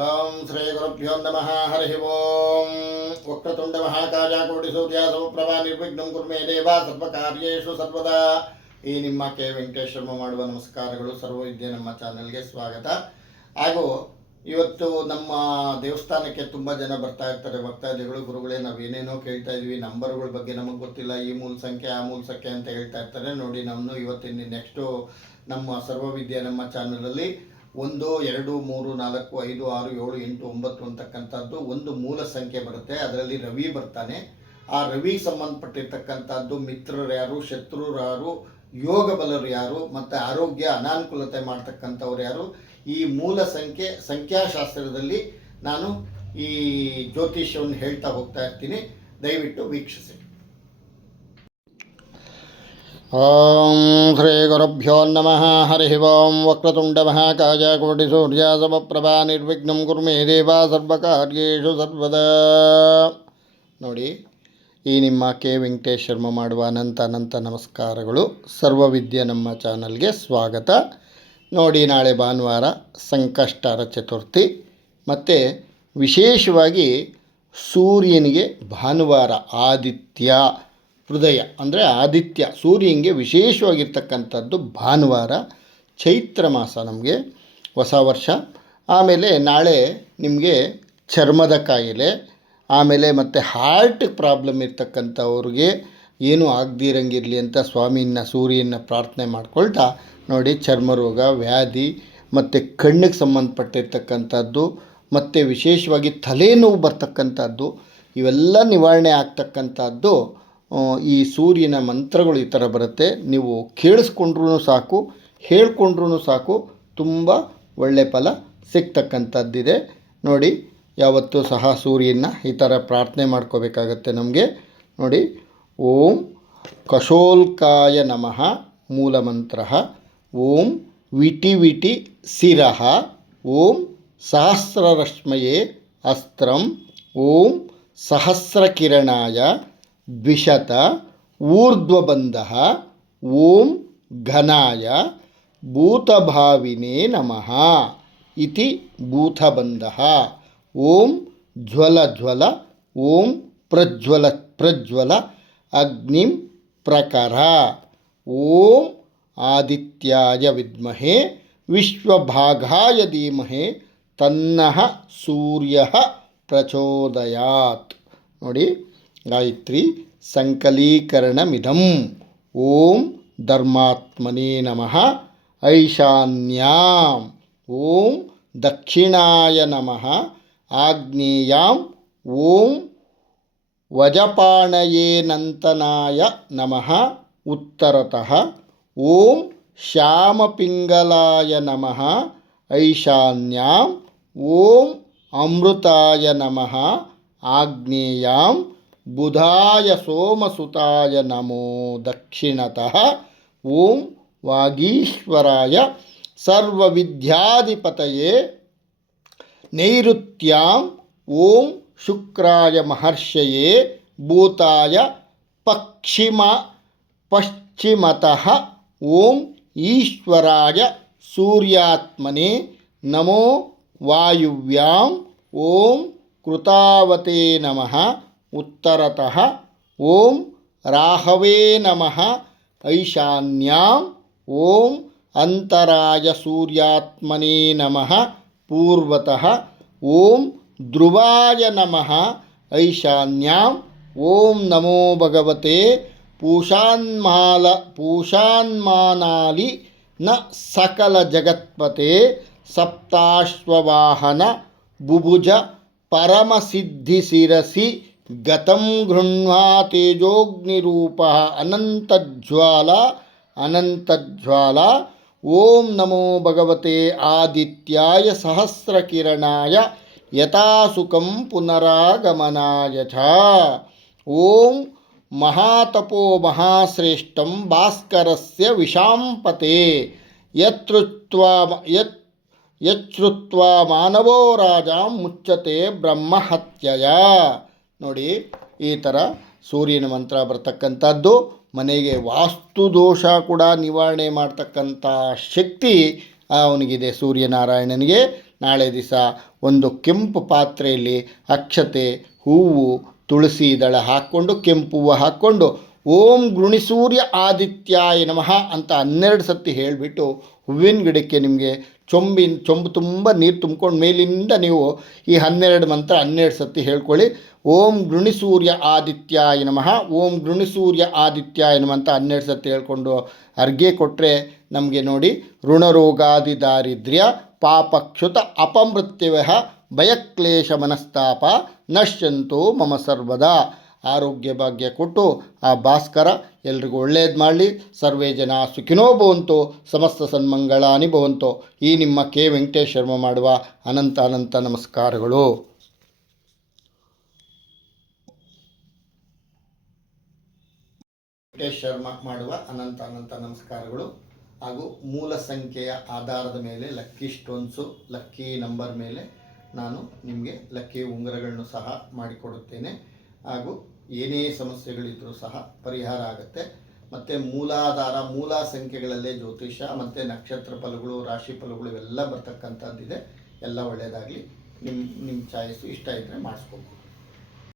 ಓಂ ಶ್ರೀ ಗುರುಭ್ಯೋ ನಮಃ. ಹರಿ ಓಂ. ವಕ್ರತುಂಡ ಮಹಾಕಾಯ ಕೋಟಿ ಸೂರ್ಯ ಸಮಪ್ರಭಾ ನಿರ್ವಿಘ್ನಂ ಕುರ್ಮೇ ದೇವ ಸರ್ವಕಾರ್ಯೇಷು ಸರ್ವದಾ. ಈ ನಿಮ್ಮ ಕೆ ವೆಂಕಟೇಶ್ ಶರ್ಮ ಮಾಡುವ ನಮಸ್ಕಾರಗಳು. ಸರ್ವವಿದ್ಯೆ ನಮ್ಮ ಚಾನಲ್ಗೆ ಸ್ವಾಗತ. ಹಾಗೂ ಇವತ್ತು ನಮ್ಮ ದೇವಸ್ಥಾನಕ್ಕೆ ತುಂಬ ಜನ ಬರ್ತಾ ಇರ್ತಾರೆ, ಭಕ್ತಾದಿಗಳು. ಗುರುಗಳೇ, ನಾವೇನೇನೋ ಕೇಳ್ತಾ ಇದ್ವಿ, ನಂಬರ್ಗಳ ಬಗ್ಗೆ ನಮಗೆ ಗೊತ್ತಿಲ್ಲ, ಈ ಮೂಲ ಸಂಖ್ಯೆ ಆ ಮೂಲ ಸಂಖ್ಯೆ ಅಂತ ಹೇಳ್ತಾ ಇರ್ತಾರೆ. ನೋಡಿ, ನಾನು ಇವತ್ತಿನ ನೆಕ್ಸ್ಟು ನಮ್ಮ ಸರ್ವವಿದ್ಯೆ ನಮ್ಮ ಚಾನಲಲ್ಲಿ 1, 2, 3, 4, 5, 6, 7, 8, 9 ಅಂತಕ್ಕಂಥದ್ದು ಒಂದು ಮೂಲ ಸಂಖ್ಯೆ ಬರುತ್ತೆ. ಅದರಲ್ಲಿ ರವಿ ಬರ್ತಾನೆ. ಆ ರವಿಗೆ ಸಂಬಂಧಪಟ್ಟಿರ್ತಕ್ಕಂಥದ್ದು ಮಿತ್ರರು ಯಾರು, ಶತ್ರುರು ಯಾರು, ಯೋಗ ಬಲರು ಯಾರು, ಮತ್ತು ಆರೋಗ್ಯ ಅನಾನುಕೂಲತೆ ಮಾಡ್ತಕ್ಕಂಥವ್ರು ಯಾರು, ಈ ಮೂಲ ಸಂಖ್ಯೆ ಸಂಖ್ಯಾಶಾಸ್ತ್ರದಲ್ಲಿ ನಾನು ಈ ಜ್ಯೋತಿಷ್ಯವನ್ನು ಹೇಳ್ತಾ ಹೋಗ್ತಾ ಇರ್ತೀನಿ. ದಯವಿಟ್ಟು ವೀಕ್ಷಿಸಿ. ಓಂ ಶ್ರೀ ಗುರುಭ್ಯೋ ನಮಃ. ಹರಿ ಓಂ. ವಕ್ರತುಂಡ ಮಹಾಕಾಯ ಕೋಟಿ ಸೂರ್ಯ ಸಮಪ್ರಭಾ ನಿರ್ವಿಘ್ನಂ ಕುರ್ಮೇ ದೇವ ಸರ್ವಕಾರ್ಯೇಷು ಸರ್ವದಾ. ನೋಡಿ, ಈ ನಿಮ್ಮ ಕೆ ವೆಂಕಟೇಶ್ ಶರ್ಮ ಮಾಡುವ ಅನಂತ ನಮಸ್ಕಾರಗಳು. ಸರ್ವವಿದ್ಯೆ ನಮ್ಮ ಚಾನಲ್ಗೆ ಸ್ವಾಗತ. ನೋಡಿ, ನಾಳೆ ಭಾನುವಾರ ಸಂಕಷ್ಟಹರ ಚತುರ್ಥಿ, ಮತ್ತು ವಿಶೇಷವಾಗಿ ಸೂರ್ಯನಿಗೆ ಭಾನುವಾರ ಆದಿತ್ಯ ಹೃದಯ ಅಂದರೆ ಆದಿತ್ಯ ಸೂರ್ಯನಿಗೆ ವಿಶೇಷವಾಗಿರ್ತಕ್ಕಂಥದ್ದು ಭಾನುವಾರ. ಚೈತ್ರ ಮಾಸ, ನಮಗೆ ಹೊಸ ವರ್ಷ. ಆಮೇಲೆ ನಾಳೆ ನಿಮಗೆ ಚರ್ಮದ ಕಾಯಿಲೆ, ಆಮೇಲೆ ಮತ್ತು ಹಾರ್ಟ್ ಪ್ರಾಬ್ಲಮ್ ಇರ್ತಕ್ಕಂಥವ್ರಿಗೆ ಏನೂ ಆಗದಿರಂಗಿರಲಿ ಅಂತ ಸ್ವಾಮಿನ ಸೂರ್ಯನ ಪ್ರಾರ್ಥನೆ ಮಾಡ್ಕೊಳ್ತಾ, ನೋಡಿ, ಚರ್ಮರೋಗ, ವ್ಯಾಧಿ ಮತ್ತು ಕಣ್ಣಿಗೆ ಸಂಬಂಧಪಟ್ಟಿರ್ತಕ್ಕಂಥದ್ದು, ಮತ್ತು ವಿಶೇಷವಾಗಿ ತಲೆನೋವು ಬರ್ತಕ್ಕಂಥದ್ದು, ಇವೆಲ್ಲ ನಿವಾರಣೆ ಆಗ್ತಕ್ಕಂಥದ್ದು ಈ ಸೂರ್ಯನ ಮಂತ್ರಗಳು ಈ ಥರ ಬರುತ್ತೆ. ನೀವು ಕೇಳಿಸ್ಕೊಂಡ್ರೂ ಸಾಕು, ಹೇಳ್ಕೊಂಡ್ರೂ ಸಾಕು, ತುಂಬ ಒಳ್ಳೆ ಫಲ ಸಿಗ್ತಕ್ಕಂಥದ್ದಿದೆ. ನೋಡಿ, ಯಾವತ್ತೂ ಸಹ ಸೂರ್ಯನ ಈ ಥರ ಪ್ರಾರ್ಥನೆ ಮಾಡ್ಕೋಬೇಕಾಗತ್ತೆ ನಮಗೆ. ನೋಡಿ, ಓಂ ಕಶೋಲ್ಕಾಯ ನಮಃ ಮೂಲಮಂತ್ರ. ಓಂ ವಿಟಿ ವಿಟಿ ಶಿರಃ. ಓಂ ಸಹಸ್ರರಶ್ಮಯೇ ಅಸ್ತ್ರಂ. ಓಂ ಸಹಸ್ರಕಿರಣಾಯ ದ್ವಿಶತ ಊರ್ಧ್ವಬಂಧಃ. ಓಂ ಘನಾಯ ಭೂತಭಾವಿನೇ ನಮಃ ಇತಿ ಭೂತಬಂಧಃ. ಓಂ ಜ್ವಲ ಜ್ವಲ. ಓಂ ಪ್ರಜ್ವಲ ಪ್ರಜ್ವಲ ಅಗ್ನಿಂ ಪ್ರಕರ. ಓಂ ಆದಿತ್ಯಾಯ ವಿದ್ಮಹೇ ವಿಶ್ವಭಾಗಾಯ ಧೀಮಹಿ ತನ್ನಃ ಸೂರ್ಯಃ ಪ್ರಚೋದಯಾತ್. ನೋಡಿ, ಗಾಯತ್ರಿ ಸಂಕಲೀಕರಣಮಿದಂ. ಓಂ ಧರ್ಮಾತ್ಮನೇ ನಮಃ ಐಶಾನ್ಯಾಂ. ಓಂ ದಕ್ಷಿಣಾಯ ನಮಃ ಆಗ್ನೇಯಾಂ. ಓಂ ವಜಪಾಣಯೇನಂತನಾಯ ನಮಃ ಉತ್ತರತಃ. ಓಂ ಶ್ಯಾಮಪಿಂಗಲಾಯ ನಮಃ ಐಶಾನ್ಯಾಂ. ಓಂ ಅಮೃತಾಯ ನಮಃ ಆಗ್ನೇಯಾಂ. ಬುಧಾಯ ಸೋಮಸುತಾಯ ನಮೋ ದಕ್ಷಿಣತಃ. ಓಂ ವಾಗೀಶ್ವರಾಯ ಸರ್ವವಿದ್ಯಾಧಿಪತಯೇ ನೈಋತ್ಯಾಂ. ಓಂ ಶುಕ್ರಾಯ ಮಹರ್ಷಯೇ ಭೂತಾಯ ಪಶ್ಚಿಮತಃ. ಓಂ ಈಶ್ವರಾಯ ಸೂರ್ಯಾತ್ಮನೇ ನಮೋ ವಾಯುವ್ಯಾಂ. ಓಂ ಕೃತಾವತೇ ನಮಃ ಉತ್ತರತಃ. ಓಂ ರಾಹವೇ ನಮಃ ಐಶಾನ್ಯಾಂ. ಓಂ ಅಂತರಾಯ ಸೂರ್ಯಾತ್ಮನೇ ನಮಃ ಪೂರ್ವತಃ. ಓಂ ಧ್ರುವಾಯ ನಮಃ ಐಶಾನ್ಯಾಂ. ಓಂ ನಮೋ ಭಗವತೆ ಪೂಷಾನ್ಮಾನಾಲಿ ನ ಸಕಲ ಜಗತ್ಪತೆ ಸಪ್ತಾಶ್ವವಾಹನ ಬುಭುಜ ಪರಮಸಿದ್ಧಿಸಿರಸಿ ಗತಂ ಗೃಹ್ವಾ ತೇಜೋಗ್ನಿರೂಪಃ ಅನಂತಜ್ವಾಲ. ಓಂ ನಮೋ ಭಗವತೆ ಆದಿತ್ಯಾಯ ಸಹಸ್ರಕಿರಣಾಯ ಯಥಾಸುಖಂ ಪುನರಾಗಮನಾಯ ಚ. ಓಂ ಮಹಾತಪೋ ಮಹಾಶ್ರೇಷ್ಠಂ ಭಾಸ್ಕರಸ್ಯ ವಿಶಾಂಪತೆ ಯಚ್ಛ್ರುತ್ವಾ ಮಾನವೋ ರಾಜಾಂ ಮುಚ್ಚತೆ ಬ್ರಹ್ಮಹತ್ಯಯ. ನೋಡಿ, ಈ ಥರ ಸೂರ್ಯನ ಮಂತ್ರ ಬರ್ತಕ್ಕಂಥದ್ದು ಮನೆಗೆ ವಾಸ್ತು ದೋಷ ಕೂಡ ನಿವಾರಣೆ ಮಾಡ್ತಕ್ಕಂಥ ಶಕ್ತಿ ಅವನಿಗಿದೆ, ಸೂರ್ಯನಾರಾಯಣನಿಗೆ. ನಾಳೆ ದಿವಸ ಒಂದು ಕೆಂಪು ಪಾತ್ರೆಯಲ್ಲಿ ಅಕ್ಷತೆ, ಹೂವು, ತುಳಸಿ ದಳ ಹಾಕ್ಕೊಂಡು, ಕೆಂಪು ಹೂವು ಹಾಕ್ಕೊಂಡು ಓಂ ಗೃಣಿಸೂರ್ಯ ಆದಿತ್ಯಾಯ ನಮಃ ಅಂತ 12 ಸತಿ ಹೇಳಿಬಿಟ್ಟು ಹೂವಿನ ಗಿಡಕ್ಕೆ ನಿಮಗೆ ಚೊಂಬು ತುಂಬ ನೀರು ತುಂಬ್ಕೊಂಡು ಮೇಲಿಂದ ನೀವು ಈ 12 ಮಂತ್ರ 12 ಸತಿ ಹೇಳ್ಕೊಳ್ಳಿ. ಓಂ ಗೃಣಿಸೂರ್ಯ ಆದಿತ್ಯಾಯ ನಮಃ, ಓಂ ಗೃಣಿಸೂರ್ಯ ಆದಿತ್ಯಾಯ ನಮಃ ಅಂತ 12 ಸತಿ ಹೇಳ್ಕೊಂಡು ಅರ್ಘ್ಯ ಕೊಟ್ಟರೆ ನಮಗೆ ನೋಡಿ ಋಣರೋಗಾದಿ ದಾರಿದ್ರ್ಯ ಪಾಪಕ್ಷುತ ಅಪಮೃತ್ಯುವಃ ಭಯಕ್ಲೇಶ ಮನಸ್ತಾಪ ನಶ್ಯಂತೋ ಮಮ ಸರ್ವದಾ. ಆರೋಗ್ಯ ಭಾಗ್ಯ ಕೊಟ್ಟು ಆ ಭಾಸ್ಕರ ಎಲ್ರಿಗೂ ಒಳ್ಳೇದು ಮಾಡಲಿ. ಸರ್ವೇ ಜನ ಸುಖಿನೋ ಭವಂತು, ಸಮಸ್ತ ಸನ್ಮಂಗಳಾನಿ ಭವಂತು. ಈ ನಿಮ್ಮ ಕೆ ವೆಂಕಟೇಶ್ ಶರ್ಮ ಮಾಡುವ ಅನಂತ ಅನಂತ ನಮಸ್ಕಾರಗಳು. ವೆಂಕಟೇಶ್ ಶರ್ಮ ಮಾಡುವ ಅನಂತ ಅನಂತ ನಮಸ್ಕಾರಗಳು. ಹಾಗೂ ಮೂಲ ಸಂಖ್ಯೆಯ ಆಧಾರದ ಮೇಲೆ ಲಕ್ಕಿ ಸ್ಟೋನ್ಸು, ಲಕ್ಕಿ ನಂಬರ್ ಮೇಲೆ ನಾನು ನಿಮಗೆ ಲಕ್ಕಿ ಉಂಗುರಗಳನ್ನು ಸಹ ಮಾಡಿಕೊಡುತ್ತೇನೆ. ಹಾಗೂ ಏನೇ ಸಮಸ್ಯೆಗಳಿದ್ದರೂ ಸಹ ಪರಿಹಾರ ಆಗುತ್ತೆ. ಮತ್ತು ಮೂಲಾಧಾರ, ಮೂಲ ಸಂಖ್ಯೆಗಳಲ್ಲೇ ಜ್ಯೋತಿಷ ಮತ್ತು ನಕ್ಷತ್ರ ಫಲಗಳು, ರಾಶಿ ಫಲಗಳು ಇವೆಲ್ಲ ಬರ್ತಕ್ಕಂಥದ್ದಿದೆ. ಎಲ್ಲ ಒಳ್ಳೆಯದಾಗಲಿ. ನಿಮ್ಮ ಚಾಯ್ಸು ಇಷ್ಟ ಇದ್ದರೆ ಮಾಡಿಸ್ಕೊಬೋದು.